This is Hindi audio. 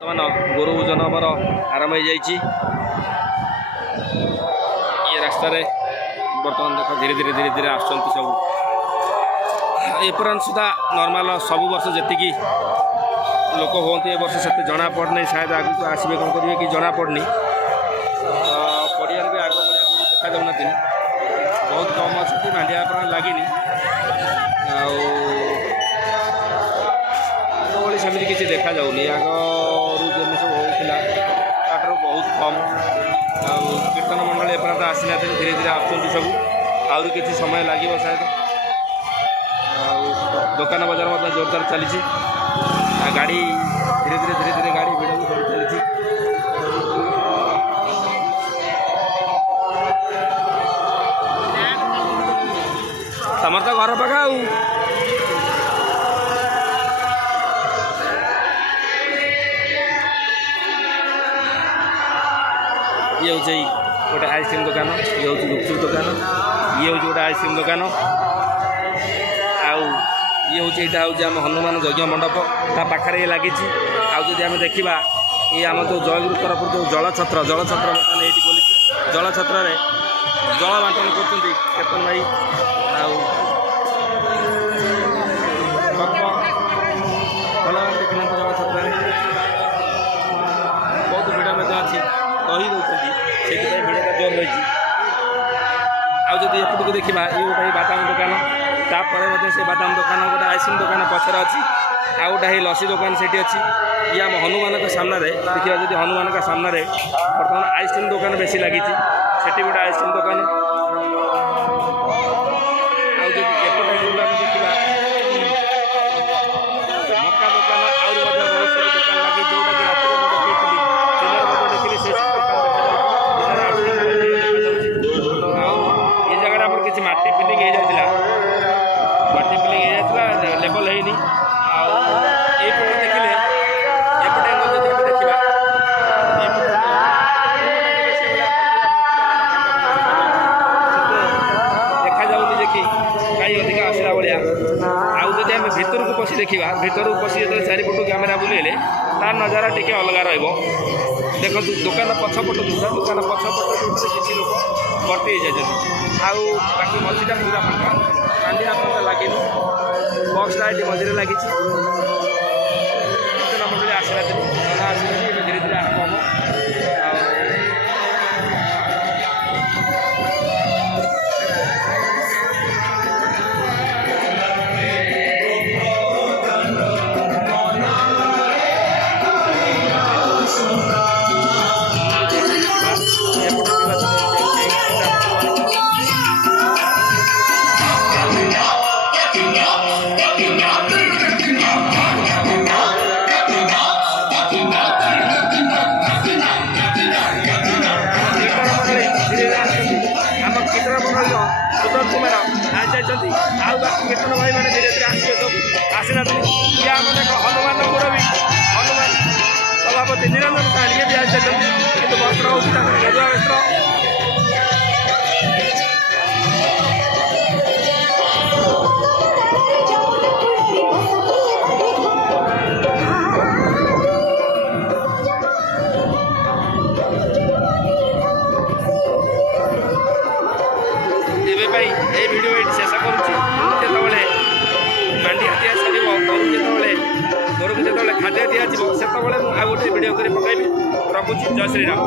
बर्तमान गोरु ओजन आमर आरंभ हो जाए रास्त बर्तमान देख धीरे धीरे धीरे धीरे आसुँच सब एपर्यंत सुधा नॉर्मल सब वर्ष जी लोक हमें ए वर्ष से जना पड़नी शायद आगे को आसवे कौन करेंगे कि जना पड़नी पड़िया भी आग भाया देखा जाऊना बहुत कम अच्छी मांडिया लगे आगे सेमती किसी देखा जाऊनी आगु जमी सब होता बहुत कम कीर्तन मंडल एपर्यंत आसी ना धीरे धीरे आसुँच सब आहरी किसी समय लगे शायद दुकान बजार जोरदार चली गाड़ी धीरे धीरे गाड़ी भिड़ भी बढ़ी चली तमर तो घर पाखा ये हूँ गोटे आइसक्रीम दुकान ये हूँ गुपचुप दुकान ये हूँ गोटे आइसक्रीम दुकान ये हूँ यहाँ हूँ आम हनुमान यज्ञ मंडप ता पाखे लगी आदि आम देखा ये आम जो जयगुरु तरफ जो जलछत्र बर्तमान ये बोली जलछत्र जल बांटन कर केतन भाई भल देखना जलछत्र बहुत भिड़ अच्छी कही दौरान से भिड़टा जोर रही आदि एपट को देखा ये गोटे बादाम दुकान तापर से बादाम दुकान गोटे आइसक्रीम दुकान पचर अच्छी आउ गोटे लस्सी दुकान से अच्छी ये आम हनुमान सामने देखा जब हनुमान सामने बर्तमान आइसक्रीम दुकान बेसी लगी से गोटे आइसक्रीम दुकान आदि एपटे देखा मक्का दुकान आहरी बहुत सारी दुकान लगे जोटा कि रात देखी से ये जगह आम किसी माटी फिलिंग हो जाता माटी फिलिंग हो जाता लेवल है देखिले एपटे देखा देखा जाऊनी जे कि कहीं अधिक आसला भाया आउ जब आम भर को पशि देखा भर को पशि जो चारिपटू कैमेरा बुलेले तार नजारा टी अलग रहा देखो दुकान पछपट दुकान पछपट किसी लोक भर्ती हो जाए बाकी मझीटा पूरा फाँका कांदिया लगे बक्सटा ये मझे लगी कीर्तन मंडली आसला धीरे धीरे आरंभ हम कीर्तन भाई मैंने धीरे धीरे आसवे सब आसना ये आम देख हनुमान मुरबी हनुमान सभापति निरंजन साहब ये भी आसते कि वस्त्र होती गेरुआ वस्त्र ये वीडियो ये शेष करुँच मांडी हाथी सारे गोरु को जो खाद्य दिज्व से गोटे वीडियो कर पकईबी रखुच्छी जय श्रीराम।